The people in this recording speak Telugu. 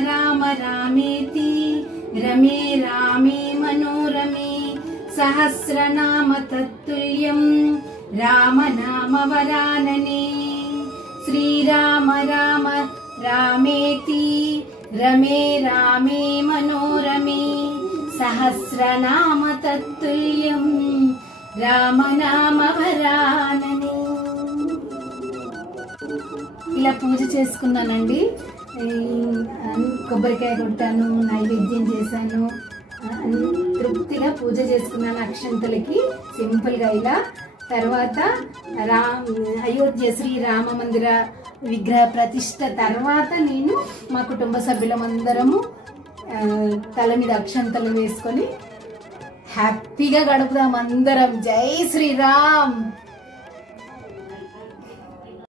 राम रामेति रमे रामे मनोरमे सहस्रनाम तत्तुल्यं राम नाम वरानने। श्रीराम राम रामेति रमे रामे मनोरमे सहस्रनाम तत्तुल्यं राम नाम वरानने। ఇలా పూజ చేసుకున్నానండి. కొబ్బరికాయ కొట్టాను, నైవేద్యం చేశాను, తృప్తిగా పూజ చేసుకున్నాను అక్షంతలకి సింపుల్గా ఇలా. తర్వాత అయోధ్య శ్రీ రామ మందిర విగ్రహ ప్రతిష్ట తర్వాత నేను మా కుటుంబ సభ్యులమందరము తల మీద అక్షంతలు వేసుకొని హ్యాపీగా గడుపుదాం అందరం. జై శ్రీరామ్.